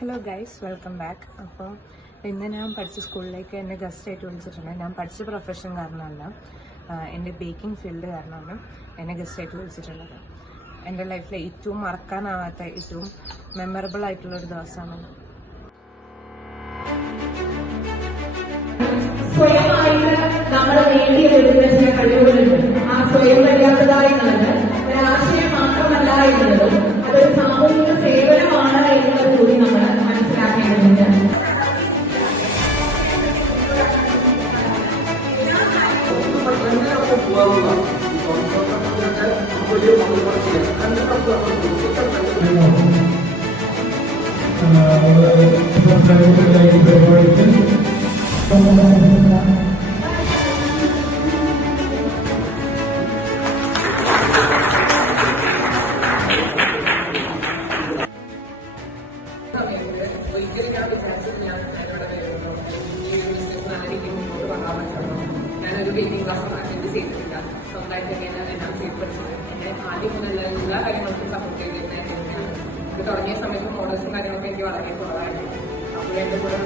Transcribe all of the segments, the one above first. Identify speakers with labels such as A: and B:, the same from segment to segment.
A: Hello guys welcome back അപ്പോൾ ഇന്ന് ഞാൻ പഠിച്ച സ്കൂളിലേക്ക് എന്നെ ഗസ്റ്റായിട്ട് വിളിച്ചിട്ടുണ്ട്. ഞാൻ പഠിച്ച പ്രൊഫഷൻ കാരണമല്ല എന്റെ ബേക്കിംഗ് ഫീൽഡ് കാരണമാണ് എന്നെ ഗസ്റ്റായിട്ട് വിളിച്ചിട്ടുള്ളത്. എന്റെ ലൈഫിലെ ഏറ്റവും മറക്കാനാവാത്ത ഏറ്റവും മെമ്മറബിൾ ആയിട്ടുള്ള ഒരു ദിവസമാണ്.
B: സ്വയമായിട്ട് നമ്മൾ നേടിയെടുക്കുന്ന ചില കഴിവുകളുണ്ട്
C: ഒരിക്കലും ഞാൻ വിചാരിച്ചത് ഞാൻ ഇവിടെ വരുമ്പോൾ ഈ ഒരു ബിസിനസ് നല്ല രീതിയിൽ മുന്നോട്ട് കൊണ്ടുപോകാൻ പറ്റുള്ളൂ ഞാനൊരു baking class എനിക്ക് വളരെ കുറവായിരുന്നു അപ്പോൾ എൻ്റെ കൂടെ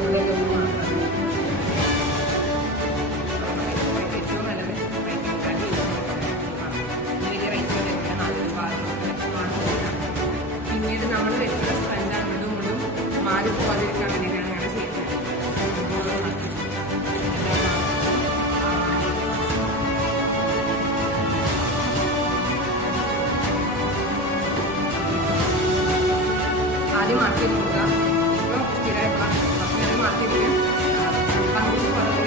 C: mati juga. Kalau kira-kira ah, mati ya. Nah, Tanggung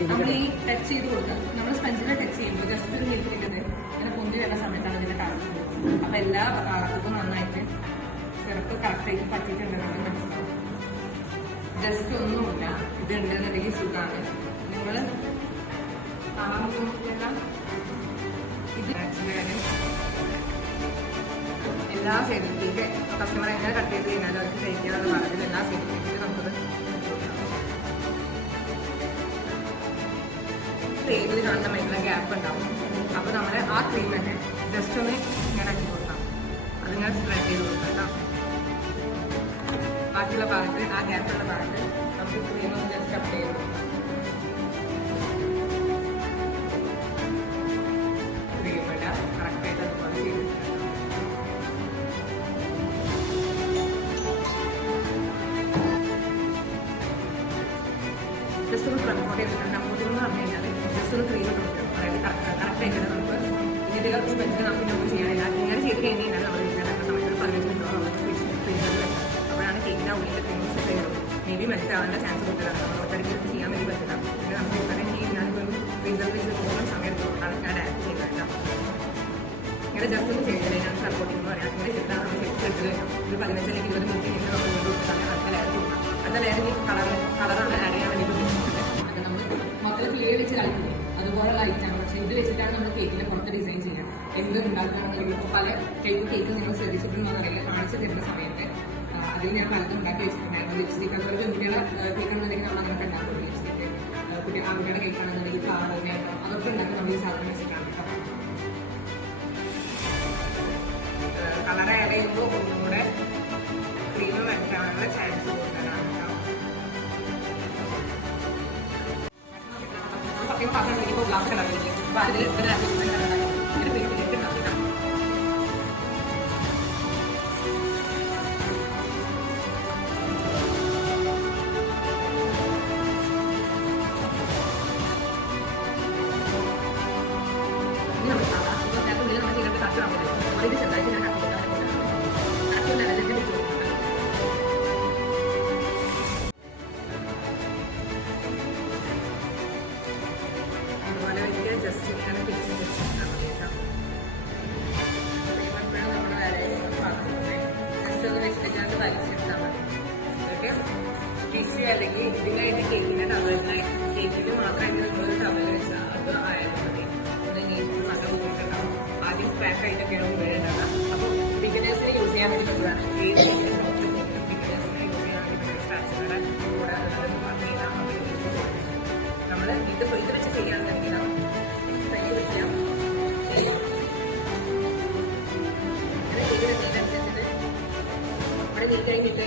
C: touch നമ്മൾ ടച്ച് ജസ്റ്റ് ഒരു പൊന്തി സമയത്താണ് എല്ലാ ഭാഗത്തും നന്നായിട്ട് ജസ്റ്റ് എല്ലാ സൈഡിലേക്ക് കസ്റ്റമർ എങ്ങനെ കട്ട് ചെയ്ത് കഴിഞ്ഞാലും അവർക്ക് കഴിക്കാനുള്ള പറഞ്ഞത് എല്ലാ സൈഡിലേക്ക് നമുക്കത് ടേബിൾ കാണുന്നമായിട്ടുള്ള ഗ്യാപ്പ് ഉണ്ടാവും. അപ്പോൾ നമ്മൾ ആ ക്രീം തന്നെ ജസ്റ്റ് ഒന്ന് ഇങ്ങനെ ആക്കി കൊടുക്കാം. അതിങ്ങനെ സ്പ്രെഡ് ചെയ്ത് കൊടുക്കാം കേട്ടോ. ബാക്കിയുള്ള ഭാഗത്ത് ആ ഗ്യാപ്പുള്ള ഭാഗത്ത് നമുക്ക് ക്രീം ഒന്ന് ജസ്റ്റ് അപ്ലൈ ചെയ്ത് ജസ്റ്റ് ഒന്ന് പ്രമോട്ട് ചെയ്തിട്ടുണ്ട്. കറക്റ്റായിട്ട് നമുക്ക് ഇതിന്റെ സ്പെഷ്യൽ നമുക്ക് നമുക്ക് ചെയ്യാനില്ല ഇങ്ങനെ ചെയ്ത് കഴിഞ്ഞ് നമ്മൾ വീട്ടിലാക്കുന്ന സമയത്ത് പതിനഞ്ച് മിനിറ്റോ നമ്മൾ ഫ്രീസറിൽ വെക്കാം അപ്പോഴാണ് കേക്കിന്റെ ബി മെൽറ്റ് ആവേണ്ട ചാൻസ് കൂടുതലാണ്. നമ്മൾ ഒറ്റയ്ക്ക് ചെയ്യാൻ വേണ്ടി പറ്റില്ല. പിന്നെ നമുക്ക് ഈ ഒരു ഫ്രീസറിൽ വെച്ച് പോകുന്ന സമയത്ത് ഞാൻ ആഡ് ചെയ്യുന്നത് ഇങ്ങനെ ജസ്റ്റ് ഞാൻ സപ്പോർട്ട് ചെയ്യുമ്പോൾ പറയാം. ഇങ്ങനെ ചെയ്താൽ നമ്മൾ ശരിക്കും ഒരു പതിനഞ്ച് അല്ലെങ്കിൽ ഇരുപത് മിനിറ്റ് കഴിഞ്ഞ് നമ്മൾ വീണ്ടും അടുത്ത ലെയർ കൊടുക്കാം കളർ കളറാണ് ആഡ് ചെയ്യാൻ വേണ്ടി നമ്മൾ മൊത്തത്തിൽ വെച്ച് കളിക്കില്ലേ? അതുപോലുള്ള ഐറ്റാണ് പക്ഷേ ഇത് വെച്ചിട്ടാണ് നമ്മൾ കേക്കിന്റെ പുറത്ത് ഡിസൈൻ ചെയ്യുക എന്ത് ഉണ്ടാക്കുകയാണെന്നുണ്ടെങ്കിൽ ഇപ്പോൾ പല കേക്ക് കേക്ക് നിങ്ങൾ ശ്രദ്ധിച്ചിട്ടുണ്ടോ എന്നറിയില്ല കാണിച്ചു തരുന്ന സമയത്ത്. അതിൽ ഞാൻ പലതും ഉണ്ടാക്കി വെച്ചിട്ടുണ്ടായിരുന്നു. ലിപ്സ്റ്റിക് അതുപോലെ പെൺകുട്ടികളെ കേക്കാണെന്നുണ്ടെങ്കിൽ നമ്മൾ അങ്ങനെയൊക്കെ ഉണ്ടാക്കും. ലിപ്സ്റ്റിക് കുട്ടി ആൺകുട്ടിയുടെ കേക്കാണെന്നുണ്ടെങ്കിൽ ഫ്ലവർ അതൊക്കെ ഉണ്ടാക്കി നമ്മൾ ഈ സാധനം വെച്ചിട്ടാണ് കളർ ആഡ് ചെയ്യുമ്പോൾ ഒന്നും കൂടെ ക്രീം മനസ്സിലാവാനുള്ള ചാൻസ് കൂടുതലാണ് കേട്ടോ. സത്യം ഗ്ലാസ് ഉണ്ടാക്കിയില്ലേ അപ്പോൾ അതിൽ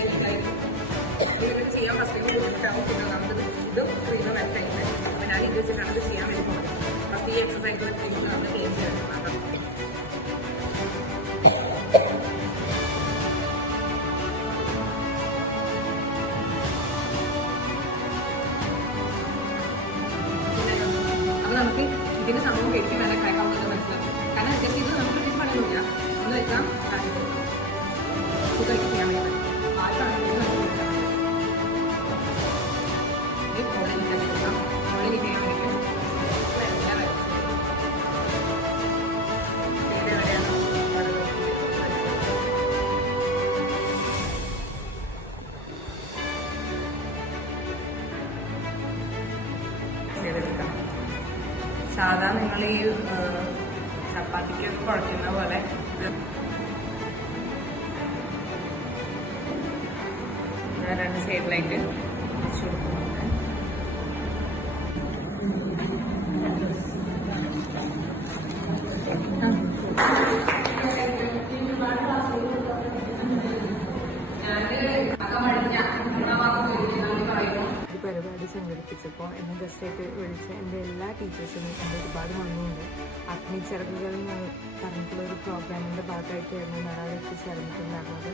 C: ഇതൊക്കെ ചെയ്യാൻ ഫസ്റ്റ് ടൈം ബുദ്ധിമുട്ടാവും പിന്നെ നമുക്കിത് ഇതും ക്രീം വെച്ചിട്ടുണ്ട് അപ്പോൾ ഞാൻ ഇത് വെച്ചിട്ടാണ് ഇത് ചെയ്യാൻ വേണ്ടി പോകുന്നത് ഫസ്റ്റ് ഈ എക്സസൈസ് ക്രീം നമ്മൾ ക്ലീൻ ചെയ്യണം അപ്പൊ നമുക്ക് ഇതിന്റെ സംഭവം കഴിച്ച് നല്ല ക്രാക്കാവുന്നത് മനസ്സിലാവും കാരണം വ്യത്യാസം ഇത് നമുക്ക് ഡിഷ് പണിയൊന്നുമില്ല ഒന്ന് വെച്ചാൽ സുഖമായിട്ട് നിങ്ങൾ ഈ ചപ്പാത്തിക്ക് കുഴക്കുന്ന പോലെ. രണ്ട് സൈഡിലായിട്ട് വെച്ച് കൊടുക്കുന്നുണ്ട്. പരിപാടി സംഘടിപ്പിച്ചപ്പോൾ എന്നെ ഗസ്റ്റായിട്ട് വിളിച്ച എന്റെ എല്ലാ ടീച്ചേഴ്സിനും എന്റെ ഒരുപാട് നന്ദിയുണ്ട്. അഗ്നിച്ചിറകുകൾ എന്ന് പറഞ്ഞിട്ടുള്ള ഒരു പ്രോഗ്രാമിന്റെ ഭാഗമായിട്ടായിരുന്നു ഞാൻ അവിടെ എത്തിച്ചേർന്നിട്ടുണ്ടായിരുന്നത്.